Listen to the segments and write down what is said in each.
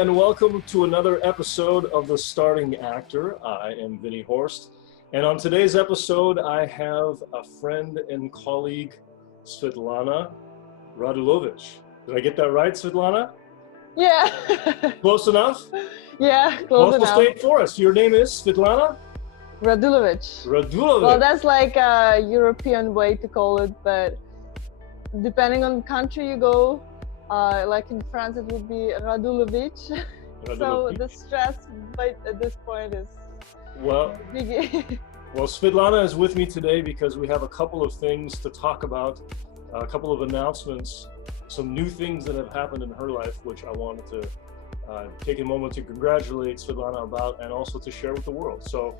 and welcome to another episode of The Starting Actor. I am Vinnie Horst, and on today's episode, I have a friend and colleague, Svitlana Radulovich. Did I get that right, Svitlana? Yeah. Close enough? Yeah, close enough. State for us. Your name is Svitlana? Radulovich. Radulovich. Well, that's like a European way to call it, but depending on the country you go, like in France, it would be Radulovich. So the stress at this point is big. Well, Svitlana is with me today because we have a couple of things to talk about, a couple of announcements, some new things that have happened in her life, which I wanted to take a moment to congratulate Svitlana about and also to share with the world. So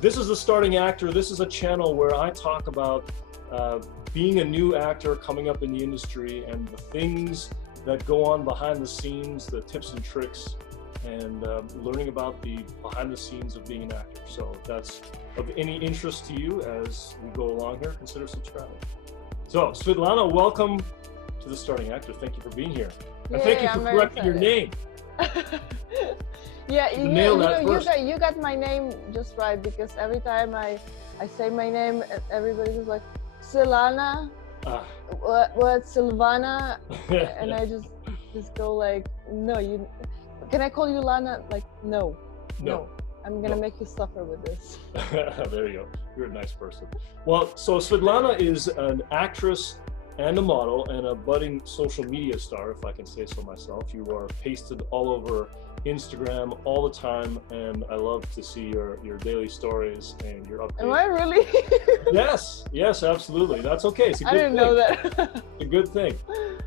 this is The Starting Actor. This is a channel where I talk about being a new actor coming up in the industry and the things that go on behind the scenes, the tips and tricks, and learning about the behind the scenes of being an actor. So if that's of any interest to you as we go along here, consider subscribing. So Svitlana, welcome to The Starting Actor. Thank you for being here. And thank you for correcting your name. Yeah, you got my name just right, because every time I say my name, everybody's like, Svitlana, what Silvana? And I just go like, no, can I call you Lana? Like, no. I'm gonna make you suffer with this. There you go. You're a nice person. Well, so Svitlana is an actress and a model and a budding social media star, if I can say so myself. You are pasted all over Instagram all the time, and I love to see your daily stories and your updates. Am I really? Yes, absolutely. That's okay. It's a good I didn't know that. It's a good thing.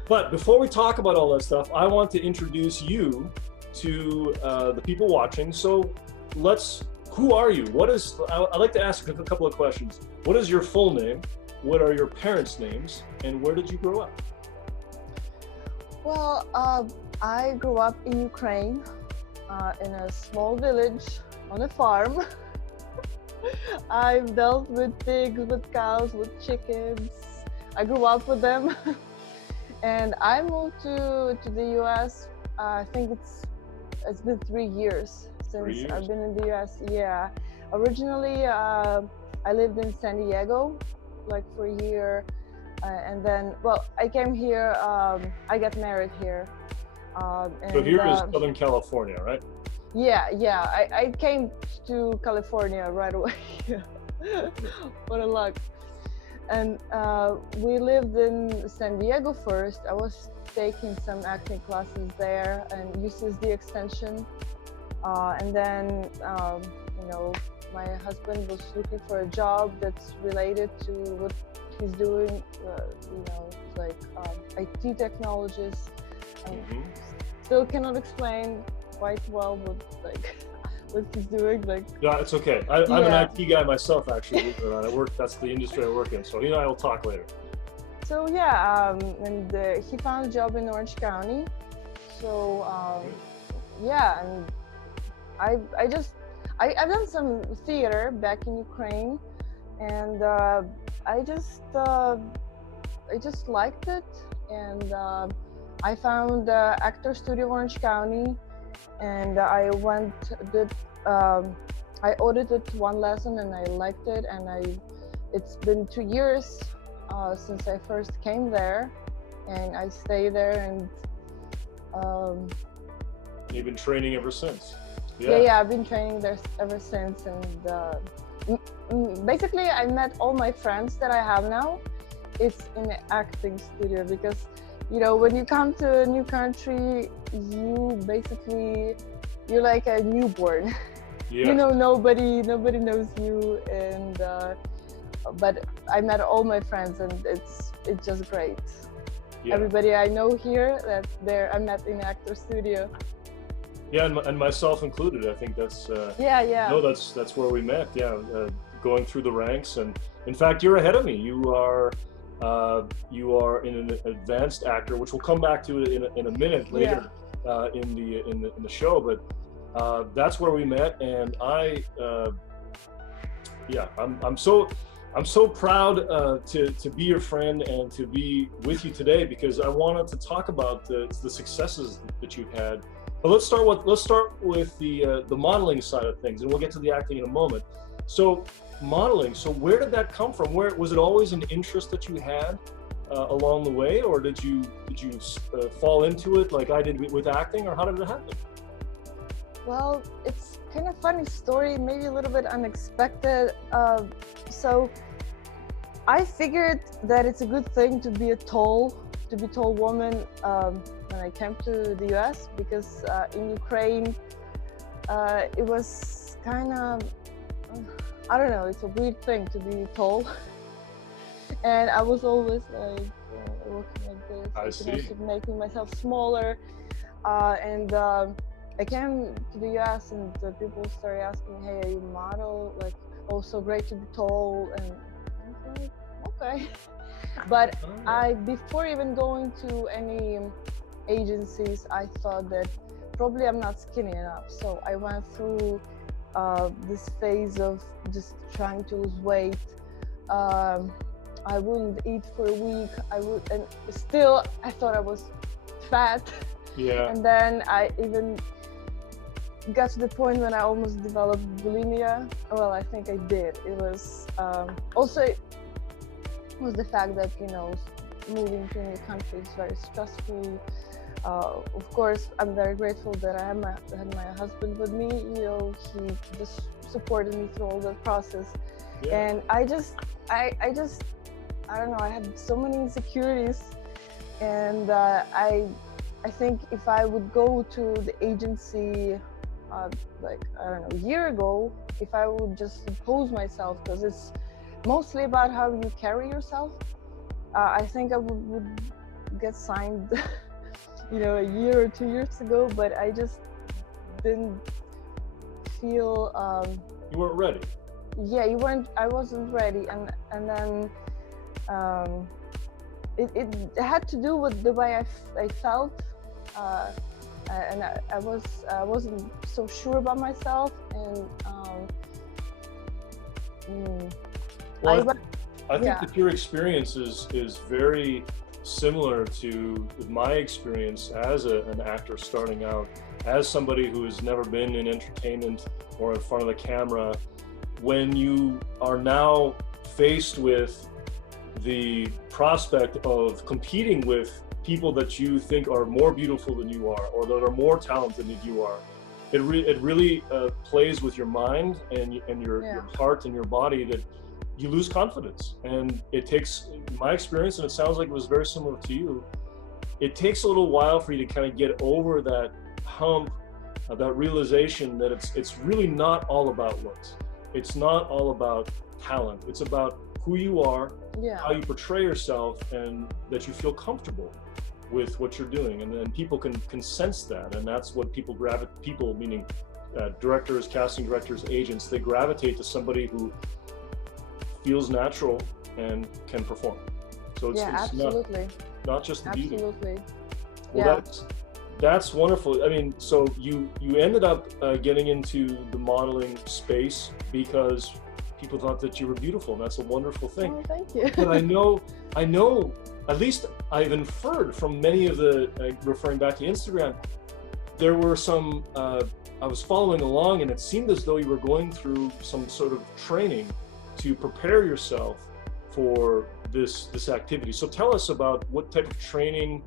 But before we talk about all that stuff, I want to introduce you to the people watching. So who are you? I'd like to ask a couple of questions. What is your full name? What are your parents' names? And where did you grow up? Well, I grew up in Ukraine, in a small village on a farm. I've dealt with pigs, with cows, with chickens. I grew up with them. And I moved to the US. I think it's been 3 years since I've been in the US. Yeah. Originally, I lived in San Diego, like for a year. And then, well, I came here, I got married here. So here is Southern California, right? Yeah. I came to California right away. What a luck. And we lived in San Diego first. I was taking some acting classes there and UCSD extension. And then, my husband was looking for a job that's related to what he's doing, like IT technologist. Still cannot explain quite well what he's doing. Yeah, it's okay. I'm an IT guy myself, actually. That's the industry I work in. So he and I will talk later. So and he found a job in Orange County. So and I've done some theater back in Ukraine, and I just liked it, and I found Actor Studio Orange County, and I audited one lesson, and I liked it, and it's been 2 years since I first came there, and I stay there, and you've been training ever since. Yeah, I've been training there ever since, and basically I met all my friends that I have now. It's in the acting studio, because when you come to a new country, you're like a newborn. Yeah. Nobody knows you, and but I met all my friends, and it's just great. Yeah. Everybody I know here I met in the actor studio. Yeah, and myself included. I think that's No, that's where we met. Yeah, going through the ranks, and in fact, you're ahead of me. You are an advanced actor, which we'll come back to in a minute later in the show. But that's where we met, and I'm so proud to be your friend and to be with you today, because I wanted to talk about the successes that you've had But let's start with the modeling side of things, and we'll get to the acting in a moment. So modeling. So where did that come from? Where was it always an interest that you had along the way, or did you fall into it like I did with acting, or how did it happen? Well, it's kind of funny story, maybe a little bit unexpected. So I figured that it's a good thing to be a tall woman when I came to the US, because in Ukraine it was kind of, I don't know, it's a weird thing to be tall. And I was always like looking like this, I see. making myself smaller. And I came to the US and people started asking, hey, are you a model? Like, oh, so great to be tall. And I was like, okay. But before even going to any agencies, I thought that probably I'm not skinny enough. So I went through this phase of just trying to lose weight. I wouldn't eat for a week. And still I thought I was fat. Yeah. And then I even got to the point when I almost developed bulimia. Well, I think I did. It was also was the fact that, you know, moving to a new country is very stressful. Of course, I'm very grateful that I had my husband with me. You know, he just supported me through all that process. Yeah. And I don't know, I had so many insecurities. And I think if I would go to the agency like, I don't know, a year ago, if I would just impose myself, because it's mostly about how you carry yourself, I think I would get signed you know, a year or 2 years ago, but I just didn't feel You weren't ready. Yeah, I wasn't ready. And then it had to do with the way I felt, and I wasn't so sure about myself. And well, I think yeah. that your experience is very similar to my experience as an actor starting out, as somebody who has never been in entertainment or in front of the camera. When you are now faced with the prospect of competing with people that you think are more beautiful than you are, or that are more talented than you are, it really plays with your mind and your heart and your body, that you lose confidence. And it takes, in my experience, and it sounds like it was very similar to you, it takes a little while for you to kind of get over that hump, that realization that it's really not all about looks. It's not all about talent. It's about who you are, how you portray yourself, and that you feel comfortable with what you're doing. And then people can sense that, and that's what people meaning directors, casting directors, agents, they gravitate to somebody who feels natural and can perform. So it's absolutely. Not just the beauty. Absolutely. Well, that's wonderful. I mean, so you ended up getting into the modeling space because people thought that you were beautiful, and that's a wonderful thing. Oh, thank you. But I know, at least I've inferred from many of the, referring back to Instagram, there were some, I was following along, and it seemed as though you were going through some sort of training to prepare yourself for this activity. So tell us about what type of training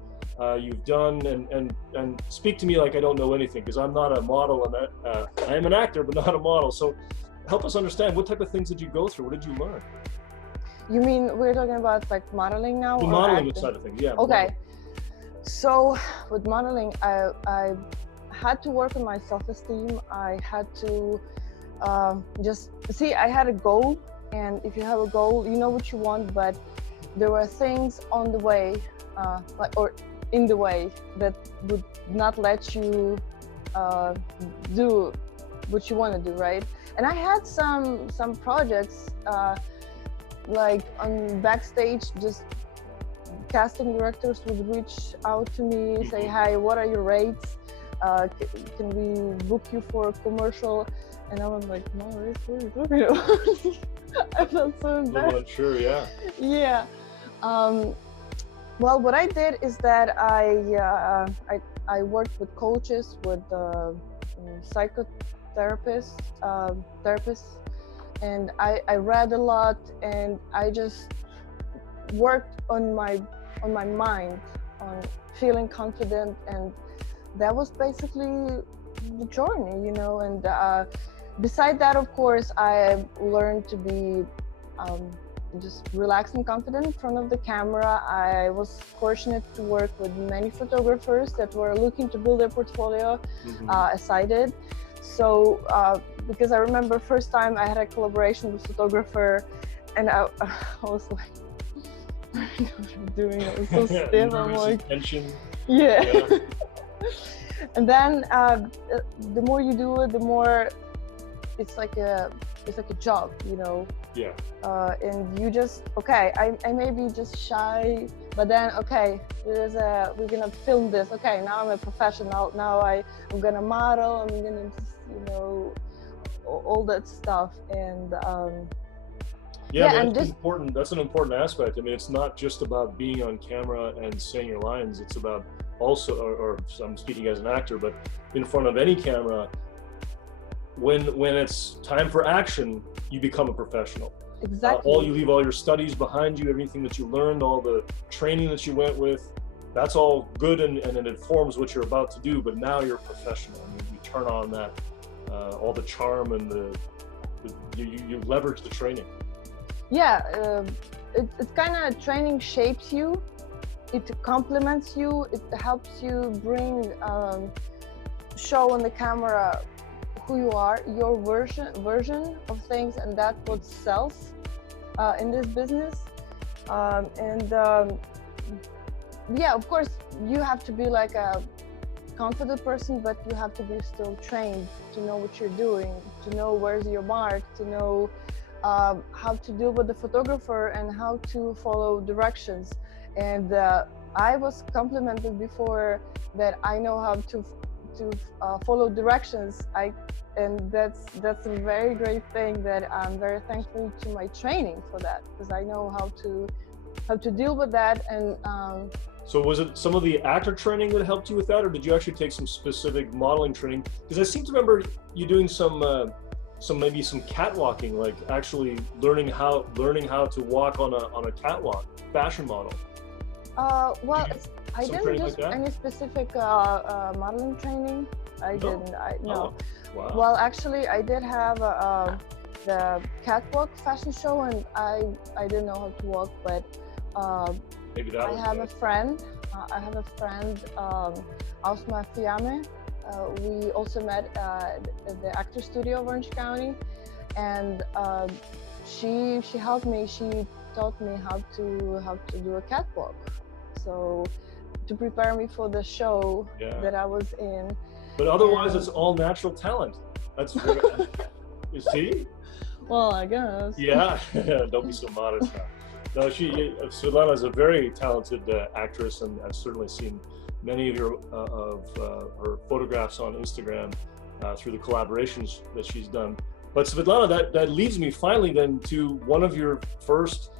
you've done, and speak to me like I don't know anything, because I'm not a model, and I am an actor, but not a model. So help us understand, what type of things did you go through? What did you learn? You mean we're talking about like modeling now? The modeling side of things, yeah. Okay. So with modeling, I had to work on my self-esteem. I had to just see, I had a goal, and if you have a goal, you know what you want, but there were things on the way, or in the way, that would not let you do what you want to do, right? And I had some projects like on backstage, just casting directors would reach out to me, say, hi, what are your rates? Can we book you for a commercial? And I was like, no, what are you talking about? I felt so embarrassed. Oh, sure, yeah. Yeah. Well, what I did is that I I worked with coaches, with psychotherapists, therapists, and I read a lot, and I just worked on my mind, on feeling confident, and that was basically the journey, you know. And beside that, of course, I learned to be just relaxed and confident in front of the camera. I was fortunate to work with many photographers that were looking to build their portfolio, as I did. So because I remember first time I had a collaboration with a photographer, and I was like, I don't know what I'm doing. I was so stiff. I'm like, tension. yeah. And then the more you do it, the more it's like a job, you know. Yeah. And you just, okay, I may be just shy, but then okay, we're gonna film this. Okay, now I'm a professional. Now I'm gonna model. I'm gonna just, you know, all that stuff. And that's important. That's an important aspect. I mean, it's not just about being on camera and saying your lines. It's about also, or I'm speaking as an actor, but in front of any camera, when it's time for action, you become a professional. Exactly. You leave all your studies behind you, everything that you learned, all the training that you went with, that's all good, and it informs what you're about to do. But now you're a professional. I mean, you turn on that, all the charm, and you leverage the training. Yeah, it's kind of, training shapes you. It complements you. It helps you bring, show on the camera who you are, your version of things, and that's what sells in this business. Yeah, of course, you have to be like a confident person, but you have to be still trained to know what you're doing, to know where's your mark, to know how to deal with the photographer and how to follow directions. And I was complimented before that I know how to follow directions. And that's a very great thing, that I'm very thankful to my training for that, because I know how to deal with that. And so was it some of the actor training that helped you with that, or did you actually take some specific modeling training? Because I seem to remember you doing some catwalking, like actually learning how to walk on a catwalk, fashion model. Well, I didn't do like any specific modeling training. I didn't. No. Oh, wow. Well, actually, I did have the catwalk fashion show, and I didn't know how to walk, but maybe that. I have a friend. Ausma Fiame. We also met at the actor studio of Orange County, and she helped me. She taught me how to do a catwalk, so to prepare me for the show that I was in. But otherwise, it's all natural talent. That's very, you see. Well, I guess. Yeah, don't be so modest now. No, Svitlana is a very talented actress, and I've certainly seen many of her photographs on Instagram through the collaborations that she's done. But Svitlana, that leads me finally then to one of your first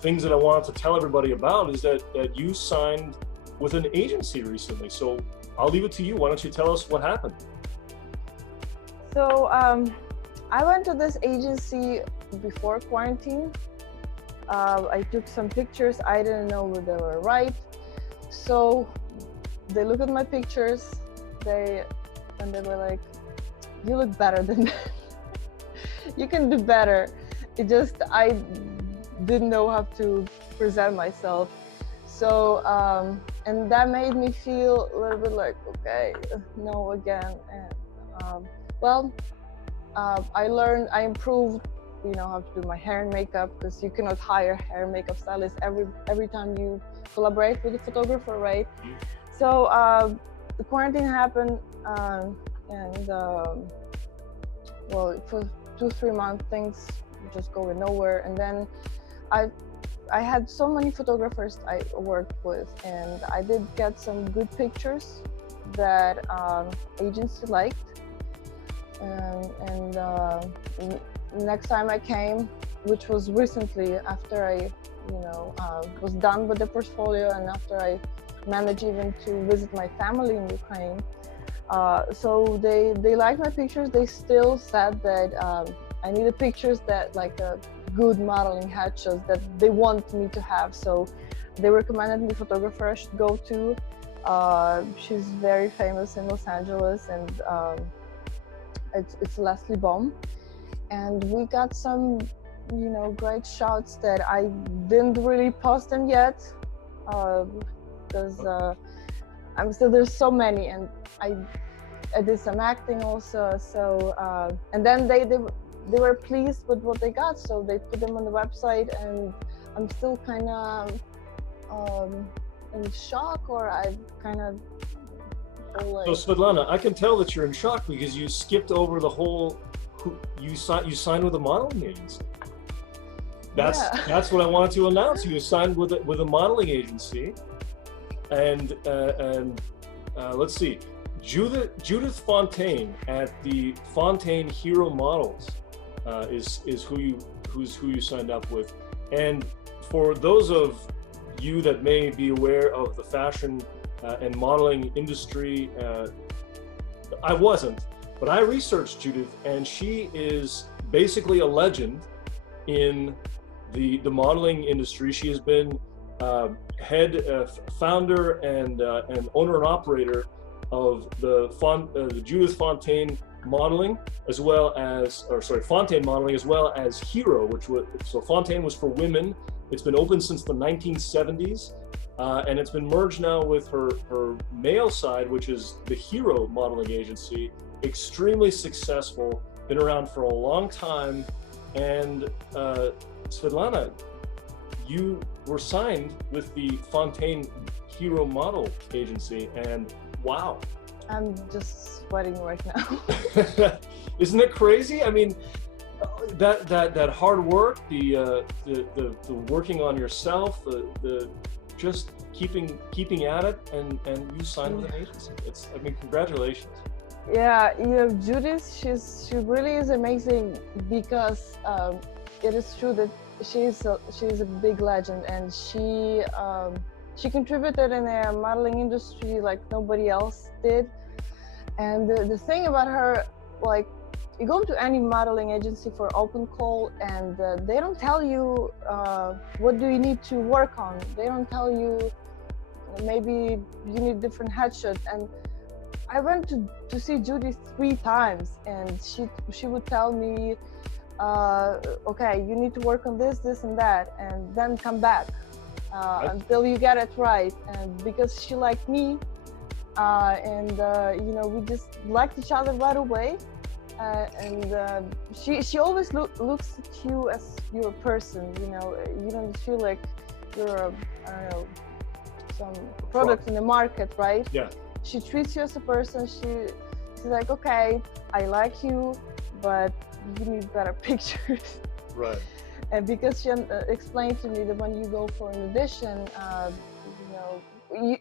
things that I wanted to tell everybody about, is that you signed with an agency recently. So I'll leave it to you. Why don't you tell us what happened? So I went to this agency before quarantine. I took some pictures. I didn't know whether they were right. So they looked at my pictures, and they were like, "You look better than that. You can do better." It just, I didn't know how to present myself. So, and that made me feel a little bit like, okay, no again. And I improved, how to do my hair and makeup, because you cannot hire hair and makeup stylist every time you collaborate with a photographer, right? So the quarantine happened, for 2-3 months things just going nowhere. And then I had so many photographers I worked with, and I did get some good pictures that agency liked. And next time I came, which was recently after I was done with the portfolio, and after I manage even to visit my family in Ukraine. So they liked my pictures. They still said that I needed pictures that like a good modeling headshots that they want me to have. So they recommended me photographer I should go to. She's very famous in Los Angeles, and it's Leslie Baum. And we got some, you know, great shots that I didn't really post them yet, because I'm still, there's so many, and I did some acting also. So and then they were pleased with what they got, so they put them on the website, and I'm still kind of in shock, or I kind of like... So Svitlana, I can tell that you're in shock because you skipped over the whole. You signed with a modeling agency. That's what I wanted to announce. You signed with a modeling agency, and let's see, Judith Fontaine at the Fontaine Hero Models is who you signed up with. And for those of you that may be aware of the fashion and modeling industry, I wasn't. But I researched Judith, and she is basically a legend in the modeling industry. She has been founder and owner and operator of the Judith Fontaine modeling, as well as, Fontaine modeling, as well as Hero, which was, so Fontaine was for women. It's been open since the 1970s. And it's been merged now with her male side, which is the Hero modeling agency. Extremely successful, been around for a long time. And Svitlana, you were signed with the Fontaine Hero model agency, and wow. I'm just sweating right now. Isn't it crazy? I mean, that hard work, the working on yourself, the just keeping at it, and you signed with an agency. I mean, congratulations. Yeah, you know, Judith, she really is amazing, because it is true that she's a big legend, and she contributed in the modeling industry like nobody else did. And the thing about her, like, you go to any modeling agency for open call, and they don't tell you what do you need to work on. They don't tell you maybe you need different headshots. And I went to see Judy 3 times, and she would tell me, okay, you need to work on this, and that, and then come back until you get it right. And because she liked me, and you know, we just liked each other right away. And she always looks at you as you're a person, you know. You don't feel like you're I don't know, some product in the market, right? Yeah. She treats you as a person. She's like, okay, I like you, but you need better pictures. Right. And because she explained to me that when you go for an audition, you know,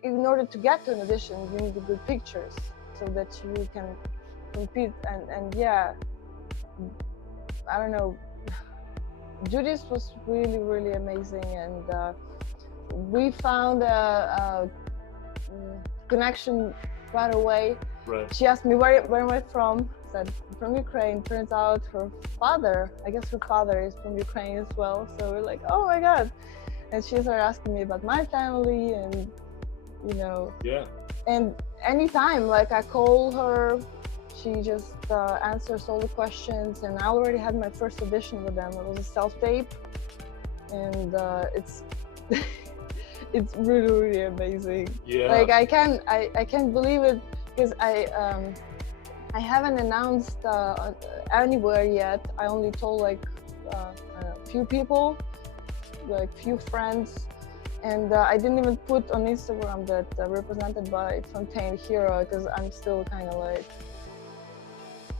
in order to get to an audition, you need good pictures so that you can compete. And yeah, I don't know, Judith was really, really amazing, and we found a connection right away. Right. She asked me where am I from. I said from Ukraine. Turns out her father, I guess her father is from Ukraine as well. So we're like, oh my god. And she started asking me about my family, and you know. Yeah. And anytime, like, I call her, she just answers all the questions. And I already had my first audition with them. It was a self-tape, and it's it's really, really amazing. Yeah. Like, I can't believe it, because I haven't announced anywhere yet. I only told like a few people, like few friends, and I didn't even put on Instagram that represented by Fontaine Hero, because I'm still kind of like,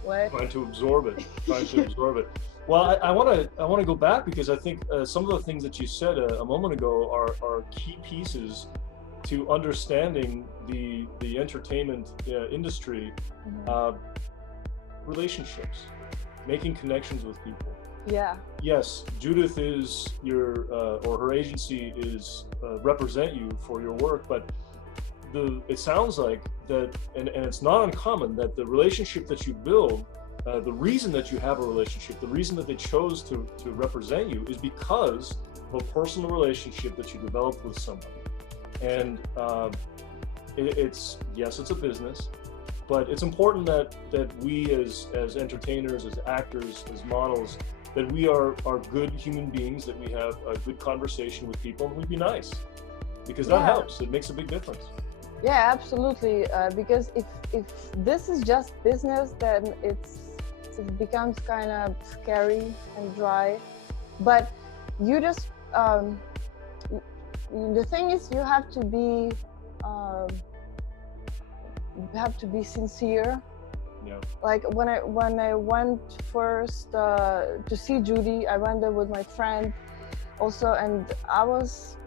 what? Trying to absorb it. Well, I want to go back, because I think some of the things that you said a moment ago are key pieces to understanding the entertainment industry. Mm-hmm. Relationships, making connections with people. Yeah. Yes, Judith is your or her agency is represent you for your work, but it sounds like that, and it's not uncommon that the relationship that you build, the reason that you have a relationship, the reason that they chose to represent you is because of a personal relationship that you developed with someone. And it's a business, but it's important that we as entertainers, as actors, as models, that we are good human beings, that we have a good conversation with people, and we be nice, because that helps. It makes a big difference. Yeah, absolutely. Because if this is just business, then it becomes kind of scary and dry. But you just the thing is, you have to be sincere. Yeah. Like when I went first to see Judy, I went there with my friend also, and I was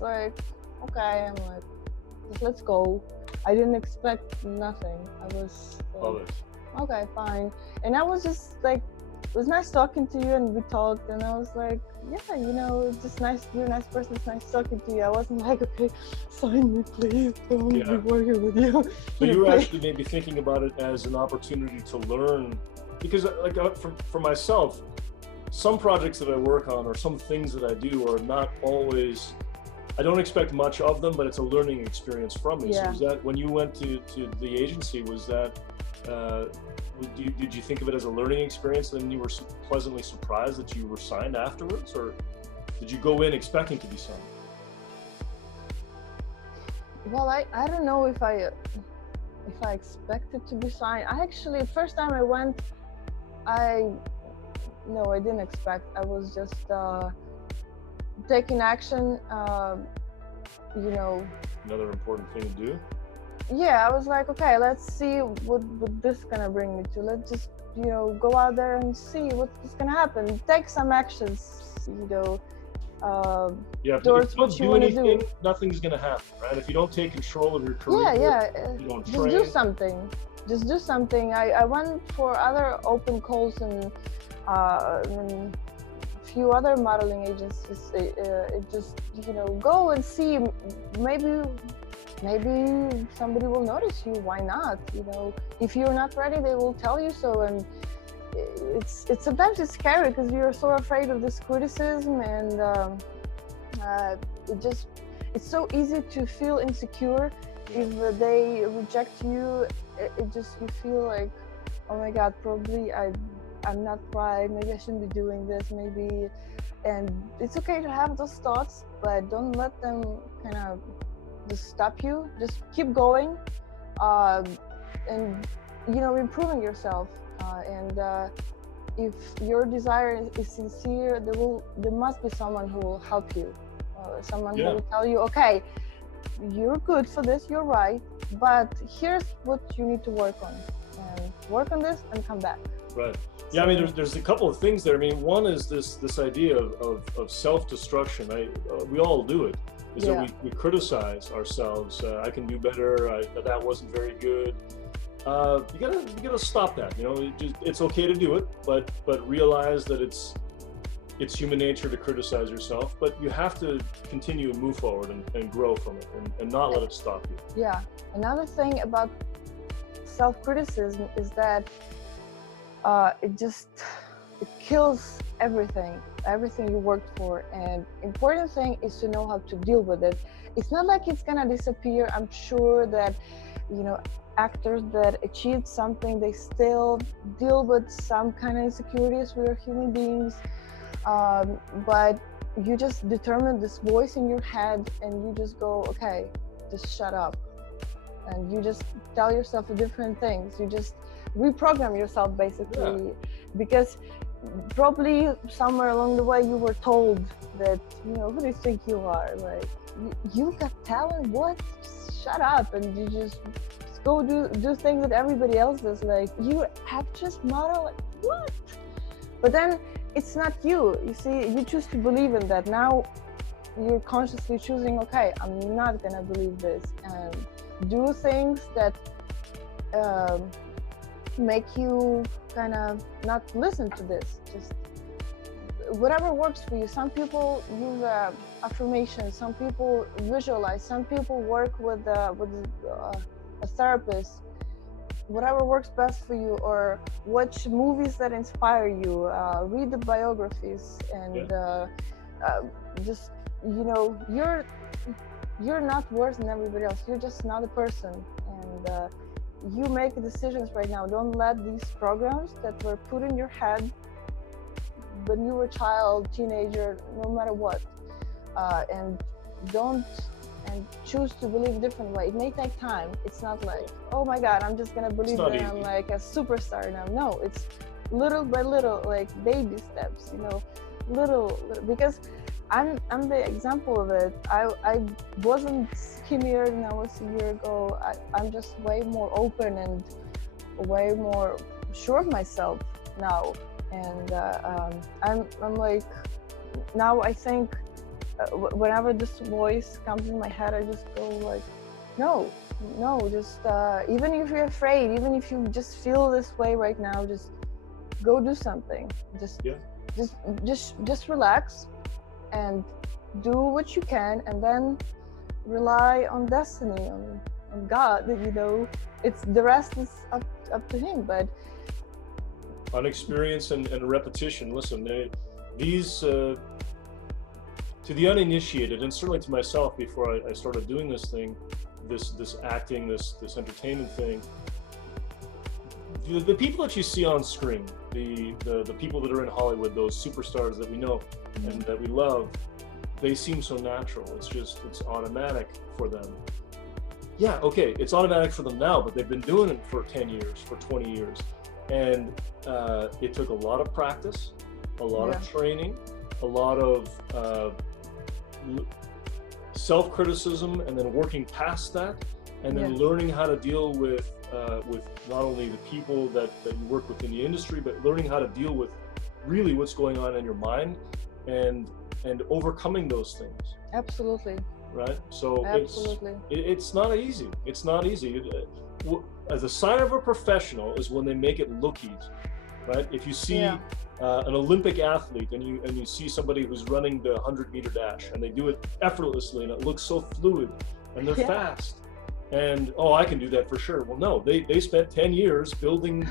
like, okay, I'm like, let's go. I didn't expect nothing. I was like, okay, fine. And I was just like, it was nice talking to you, and we talked, and I was like, yeah, you know, it's just nice. You're a nice person. It's nice talking to you. I wasn't like, okay, sign me, please. I want to be working with you. So you were actually maybe thinking about it as an opportunity to learn, because like for myself, some projects that I work on or some things that I do are not always, I don't expect much of them, but it's a learning experience from me. Yeah. So was that, when you went to the agency, was that, did you think of it as a learning experience, and you were pleasantly surprised that you were signed afterwards, or did you go in expecting to be signed? Well, I don't know if I expected to be signed. I actually, first time I went, I didn't expect. I was just taking action, you know. Another important thing to do? Yeah, I was like, okay, let's see what this gonna bring me to. Let's just, you know, go out there and see what's gonna happen. Take some actions, you know, towards what you want to do. Nothing's gonna happen, right? If you don't take control of your career, you don't train. Just do something. Just do something. I went for other open calls and a few other modeling agencies. It just, you know, go and see. Maybe somebody will notice you. Why not? You know, if you're not ready, they will tell you so. And it's sometimes it's scary because you're so afraid of this criticism, and it's so easy to feel insecure if they reject you. You feel like, oh my God, probably I'm not right. Maybe I shouldn't be doing this. Maybe, and it's okay to have those thoughts, but don't let them kind of just stop you. Just keep going, and you know, improving yourself. And if your desire is sincere, there must be someone who will help you. Someone who will tell you, okay, you're good for this, you're right, but here's what you need to work on, and work on this and come back. Right. Yeah, I mean, there's a couple of things there. I mean, one is this idea of self-destruction. We all do it. Is that we criticize ourselves. I can do better. That wasn't very good. You gotta stop that. You know, it's okay to do it, but realize that it's human nature to criticize yourself. But you have to continue and move forward and grow from it, and not let it stop you. Yeah. Another thing about self-criticism is that it kills everything you worked for. And important thing is to know how to deal with it. It's not like it's gonna disappear. I'm sure that, you know, actors that achieved something, they still deal with some kind of insecurities. We are human beings, but you just determine this voice in your head, and you just go, okay, just shut up, and you just tell yourself different things. You just reprogram yourself, basically, because probably somewhere along the way you were told that, you know, who do you think you are? Like, you got talent? What? Just shut up, and you just go do things that everybody else does. Like, you actress, model, like, what? But then it's not you. You see, you choose to believe in that. Now you're consciously choosing, okay, I'm not gonna believe this, and do things that make you kind of not listen to this. Just whatever works for you. Some people use affirmations, some people visualize, some people work with a therapist. Whatever works best for you, or watch movies that inspire you, read the biographies, and just, you know, you're not worse than everybody else. You're just another person, and you make decisions right now. Don't let these programs that were put in your head when you were a child, teenager, no matter what, and choose to believe a different way. It may take time. It's not like, oh my God, I'm just gonna believe that I'm like a superstar now. No, it's little by little, like baby steps, you know, little, because I'm the example of it. I wasn't skinnier than I was a year ago. I'm just way more open and way more sure of myself now. And I'm like, now I think whenever this voice comes in my head, I just go like, no, just even if you're afraid, even if you just feel this way right now, just go do something. Just relax and do what you can, and then rely on destiny, on God. You know, it's the rest is up to Him. But on experience and repetition. Listen, these to the uninitiated, and certainly to myself before I started doing this thing, this acting, this entertainment thing, the people that you see on screen, the people that are in Hollywood, those superstars that we know and that we love, they seem so natural. It's automatic for them. Yeah, okay, it's automatic for them now, but they've been doing it for 10 years, for 20 years. And it took a lot of practice, a lot of training, a lot of self-criticism, and then working past that, and then learning how to deal with not only the people that you work with in the industry, but learning how to deal with really what's going on in your mind, and overcoming those things. Absolutely. Right? So absolutely. It's not easy. It's not easy. As a sign of a professional is when they make it look easy, right? If you see an Olympic athlete and you see somebody who's running the 100-meter dash and they do it effortlessly and it looks so fluid and they're fast, and I can do that for sure. Well, no, they spent 10 years building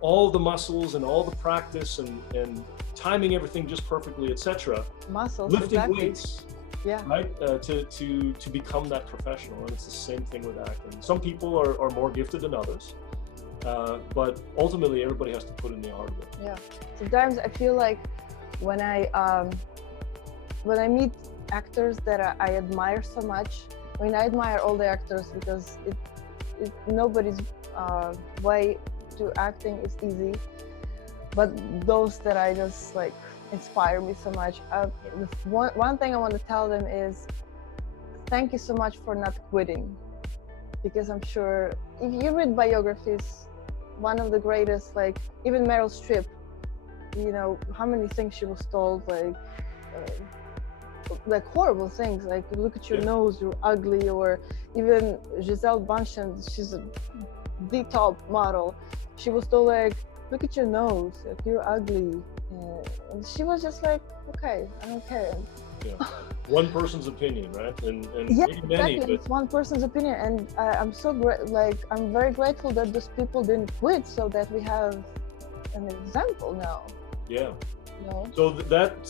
all the muscles and all the practice and timing everything just perfectly, etc. Muscles, lifting weights. Yeah. Right. To become that professional, and it's the same thing with acting. Some people are more gifted than others, but ultimately everybody has to put in the hard work. Yeah. Sometimes I feel like when I meet actors that I admire so much. I mean, I admire all the actors because nobody's way to acting is easy, but those that I just like inspire me so much. One thing I want to tell them is thank you so much for not quitting, because I'm sure if you read biographies, one of the greatest, like even Meryl Streep, you know how many things she was told, like horrible things, like look at your nose, you're ugly, or even Giselle Bündchen, she's the top model, she was told like look at your nose, like you're ugly. And she was just like, okay, I don't care. One person's opinion, right? And exactly. many, but it's one person's opinion, and I'm so I'm very grateful that those people didn't quit, so that we have an example now. Yeah. You know? So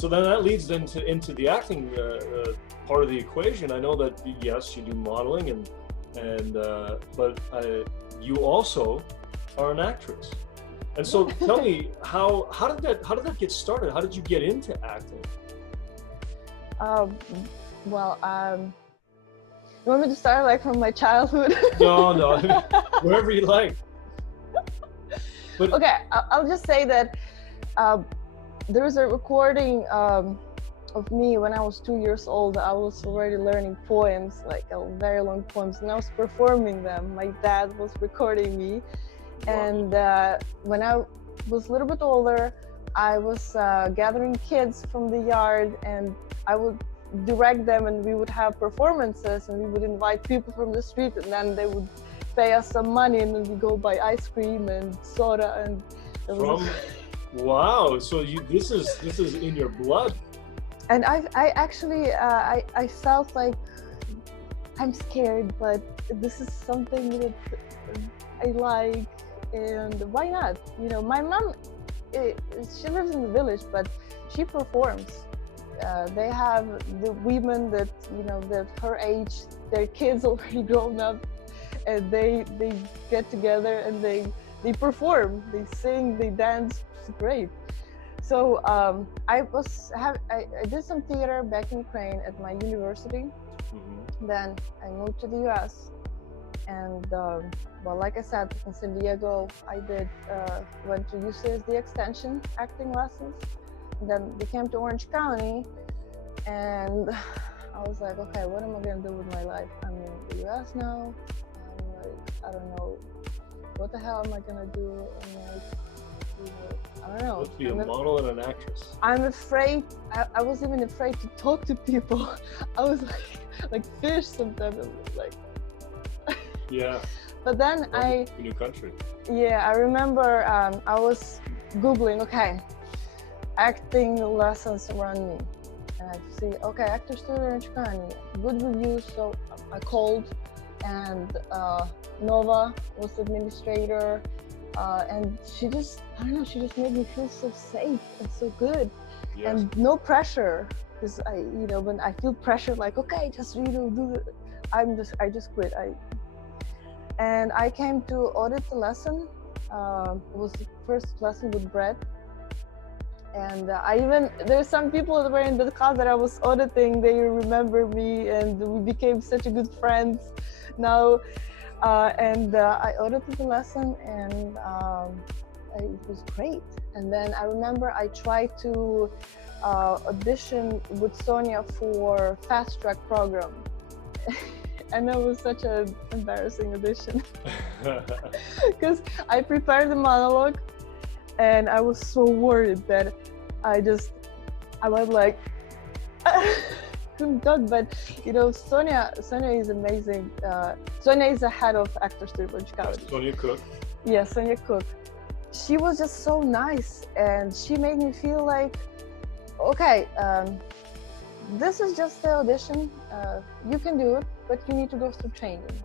then that leads into the acting part of the equation. I know that yes, you do modeling but you also are an actress. And so tell me, how did that get started? How did you get into acting? You want me to start like from my childhood? No, wherever you like. But okay, I'll just say that there is a recording of me when I was 2 years old. I was already learning poems, like very long poems, and I was performing them. My dad was recording me. And when I was a little bit older, I was gathering kids from the yard, and I would direct them, and we would have performances, and we would invite people from the street, and then they would pay us some money, and then we go buy ice cream and soda. And Wow. So this is in your blood. And I actually I felt like I'm scared, but this is something that I like, and why not? You know, my mom, she lives in the village, but she performs. They have the women that, you know, that her age, their kids already grown up, and they get together and they perform, they sing, they dance. It's great. So I did some theater back in Ukraine at my university. Then I moved to the US, and well, like I said, in San Diego, I went to UCSD Extension acting lessons. Then we came to Orange County, and I was like, okay, what am I gonna do with my life? I'm in the US now. I'm like, I don't know, what the hell am I gonna do? I'm like, you know, I don't know. Let's be a model and an actress. I'm afraid. I was even afraid to talk to people. I was like fish sometimes. I was like, yeah. But then A new country. Yeah, I remember I was Googling, okay, acting lessons around me. And I see, okay, actor studio in Chicago, good reviews. So I called, and Nova was the administrator. And she just, I don't know, she just made me feel so safe and so good. Yes. And no pressure. Because you know, when I feel pressure, like, okay, just, you know, do it. I just quit. And I came to audit the lesson. It was the first lesson with Brett. And there's some people that were in the class that I was auditing, they remember me, and we became such a good friends now. I audited the lesson, and it was great. And then I remember I tried to audition with Sonia for Fast Track program. And that was such an embarrassing audition. Because I prepared the monologue, and I was so worried that I was like, couldn't talk. But you know, Sonia is amazing. Sonia is the head of Actors Studio in Chicago. Sonia Cook. Yeah, Sonia Cook. She was just so nice, and she made me feel like, okay, this is just the audition. You can do it, but you need to go through training.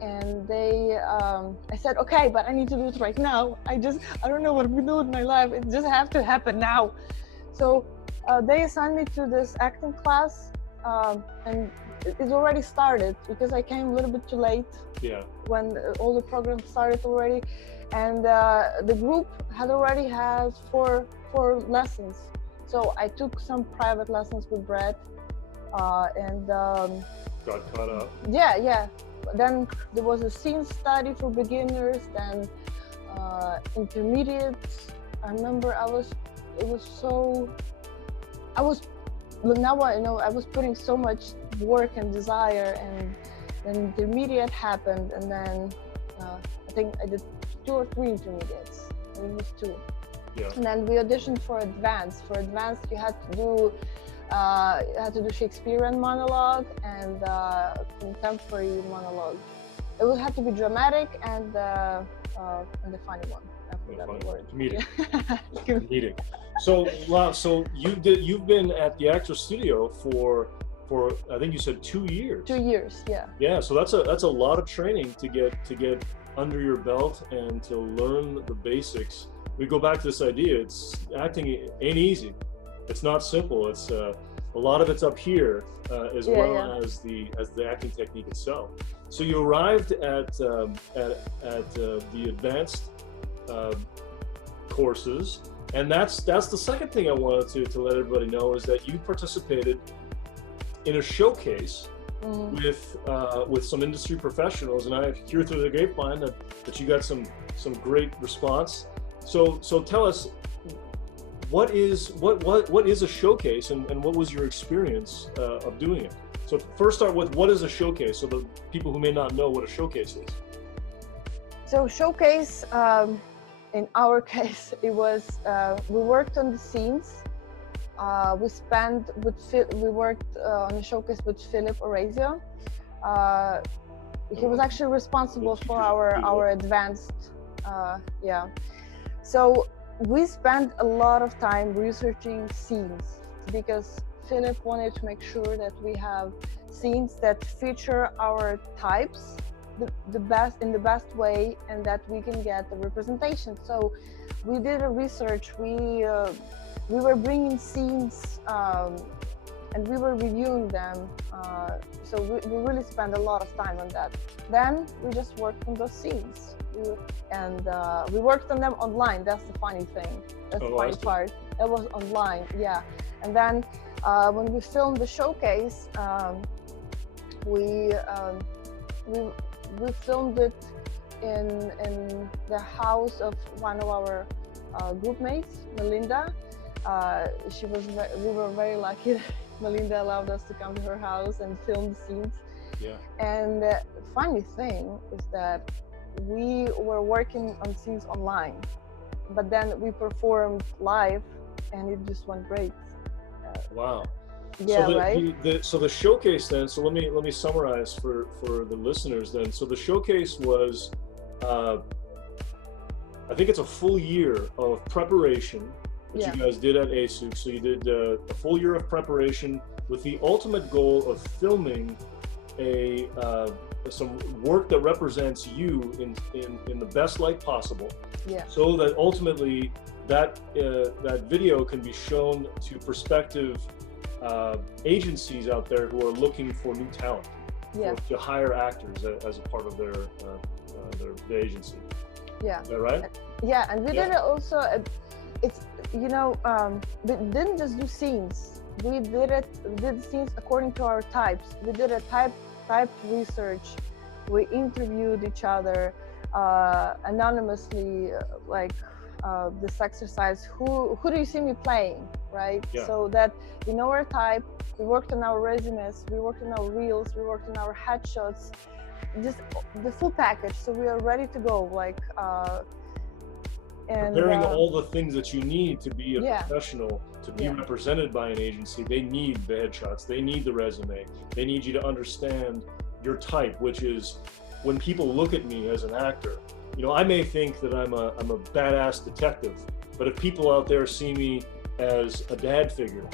And I said, okay, but I need to do it right now. I don't know what I'm gonna do with my life. It just have to happen now. So they assigned me to this acting class, and it already started because I came a little bit too late. Yeah. When all the programs started already, and the group had already had four lessons. So I took some private lessons with Brett, and got caught up. Yeah. Then there was a scene study for beginners, then intermediates. I remember I was putting so much work and desire, and then intermediate happened, and then I think I did 2 or 3 intermediates. It was 2. Yeah. And then we auditioned for advanced. For advanced, you had to do Shakespearean monologue and contemporary monologue. It would have to be dramatic and the funny one. I forgot the word. Comedic. Comedic. So wow. So you've been at the Actors Studio for I think you said 2 years. 2 years, yeah. Yeah. So that's a lot of training to get under your belt and to learn the basics. We go back to this idea. It's acting ain't easy. It's not simple. It's a lot of it's up here as as the acting technique itself. So you arrived at the advanced courses, and that's the second thing I wanted to let everybody know is that you participated in a showcase with some industry professionals, and I hear through the grapevine that you got some great response. So tell us, what is a showcase, and what was your experience of doing it? So first start with, what is a showcase, so the people who may not know what a showcase is. So showcase, in our case, it was we worked on the scenes. We worked on a showcase with Philip Orazio. He was actually responsible for our advanced, So we spent a lot of time researching scenes because Philip wanted to make sure that we have scenes that feature our types the best in the best way, and that we can get the representation. So we did a research. We were bringing scenes and we were reviewing them. So we really spent a lot of time on that. Then we just worked on those scenes. We worked on them online. That's the funny thing. That's the funny part. It was online, yeah. And then when we filmed the showcase, we filmed it in the house of one of our group mates, Melinda. We were very lucky that Melinda allowed us to come to her house and film the scenes. Yeah. And the funny thing is that we were working on scenes online, but then we performed live, and it just went great. Wow. Yeah, so right. So the showcase then. So let me summarize for the listeners then. So the showcase was, I think it's a full year of preparation that you guys did at ASUC. So you did a full year of preparation with the ultimate goal of filming some work that represents you in the best light possible. Yeah. So that ultimately that video can be shown to prospective agencies out there who are looking for new talent, to hire actors as a part of their agency. Yeah. Is that right? Yeah, and we did it also. We didn't just do scenes. We did scenes according to our types. We did a type research. We interviewed each other anonymously, this exercise. Who do you see me playing, right? Yeah. So that we know our type. We worked on our resumes. We worked on our reels. We worked on our headshots. Just the full package. So we are ready to go. Preparing all the things that you need to be a professional, to be Yeah. represented by an agency. They need the headshots. They need the resume. They need you to understand your type, which is when people look at me as an actor. I may think that I'm a badass detective, but if people out there see me as a dad figure,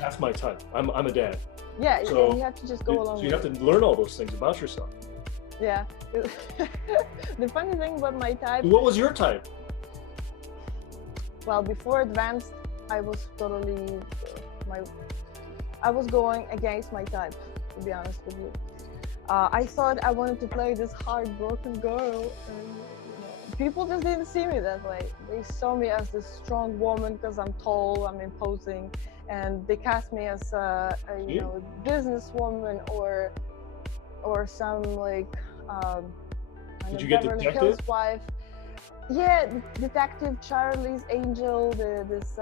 that's my type. I'm a dad. Yeah, so you have to just go along. So you have to learn all those things about yourself. Yeah. The funny thing about my type. What was your type? Well, before advanced, I was totally I was going against my type, to be honest with you. I thought I wanted to play this heartbroken girl, and people just didn't see me that way. They saw me as this strong woman because I'm tall, I'm imposing, and they cast me as a businesswoman or some Did you get Beverly detective? Hills wife. Yeah, Detective Charlie's Angel, this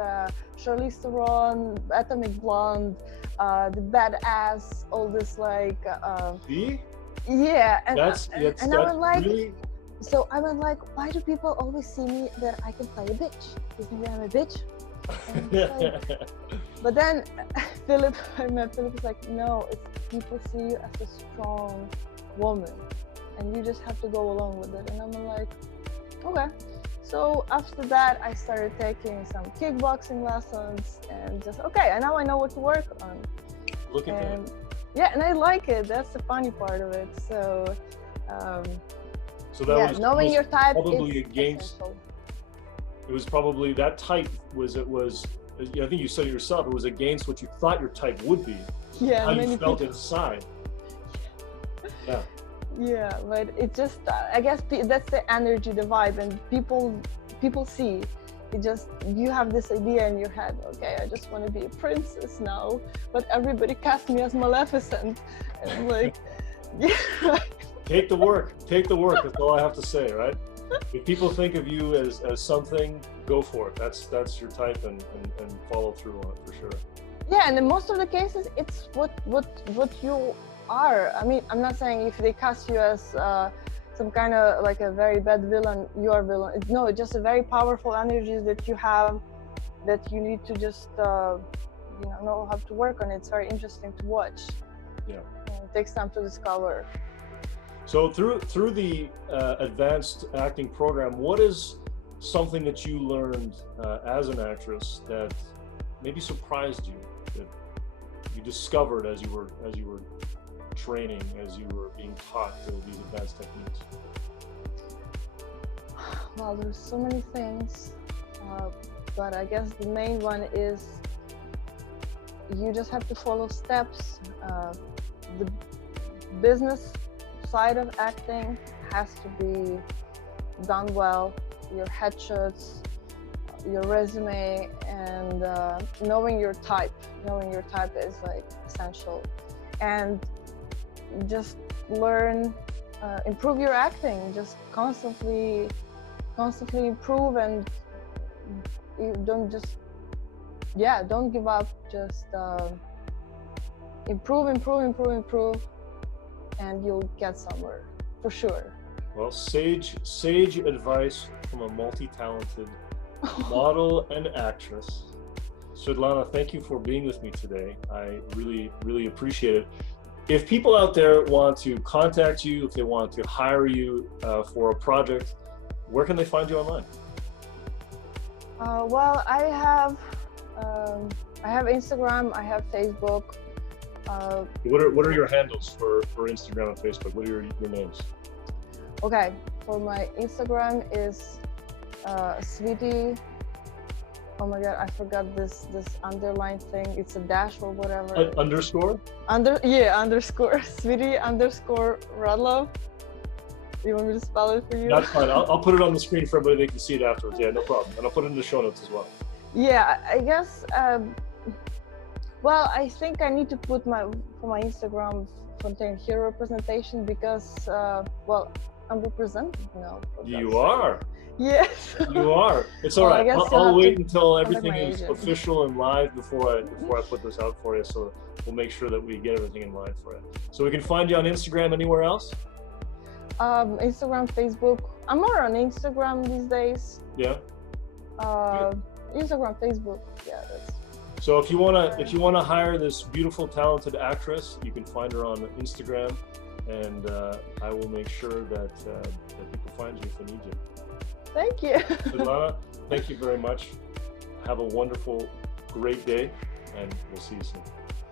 Charlize Theron, Atomic Blonde, the Badass, all this See? Yeah, and I was like, really? So I was like, why do people always see me that I can play a bitch? Because maybe I'm a bitch. But then I met Philip, was like, no, it's people see you as a strong woman, and you just have to go along with it. And I'm like, okay. So after that, I started taking some kickboxing lessons, and just and now I know what to work on. Look at that. Yeah, and I like it. That's the funny part of it. So, that was knowing your type probably is against. essential. It was probably that type was. I think you said it yourself. It was against what you thought your type would be. Yeah, how you many felt people. inside. Yeah. Yeah, but it just, I guess that's the energy, the vibe, and people see. It just, you have this idea in your head, okay, I just want to be a princess now, but everybody cast me as Maleficent. And I'm like, yeah. Take the work. That's all I have to say, right? If people think of you as something, go for it. That's your type, and follow through on it for sure. Yeah, and in most of the cases, it's what you are. I mean, I'm not saying if they cast you as some kind of like a very bad villain, you are villain. No, it's just a very powerful energy that you have, that you need to just know how to work on. It's very interesting to watch. Yeah. And it takes time to discover. So through the advanced acting program, what is something that you learned as an actress that maybe surprised you, that you discovered as you were training, as you were being taught these advanced techniques? Well, there's so many things, but I guess the main one is you just have to follow steps. The business side of acting has to be done well. Your headshots, your resume, and knowing your type. Knowing your type is like essential. And just learn, improve your acting. Just constantly improve, and you don't just, don't give up. Just improve, and you'll get somewhere for sure. Well, sage advice from a multi-talented model and actress. Svitlana, thank you for being with me today. I really appreciate it. If people out there want to contact you, if they want to hire you for a project, where can they find you online? Well, I have Instagram, I have Facebook. What are your handles for Instagram and Facebook? What are your names? Okay, for my Instagram is Svitty. Oh my God, I forgot this underline thing. It's a dash or whatever. Underscore? Underscore. Svitty_Radulov. You want me to spell it for you? That's fine. I'll put it on the screen for everybody. They can see it afterwards. Yeah, no problem. And I'll put it in the show notes as well. Yeah, I guess. Well, I think I need to put my Instagram contain hero representation because well, I'm represented now. You are. Yes. You are. It's all right. I'll wait until everything is agent. official and live before I put this out for you. So we'll make sure that we get everything in line for you. So we can find you on Instagram. Anywhere else? Instagram, Facebook. I'm more on Instagram these days. Yeah. Instagram, Facebook. Yeah. So if you wanna hire this beautiful, talented actress, you can find her on Instagram, and I will make sure that people find you if they need you. Thank you. Svitlana, thank you very much. Have a wonderful, great day, and we'll see you soon.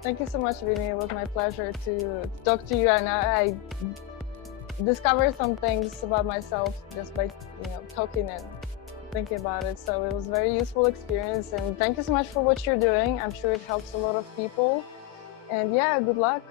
Thank you so much, Vinnie. It was my pleasure to talk to you, and I discovered some things about myself just by talking and thinking about it. So it was a very useful experience, and thank you so much for what you're doing. I'm sure it helps a lot of people. And yeah, good luck.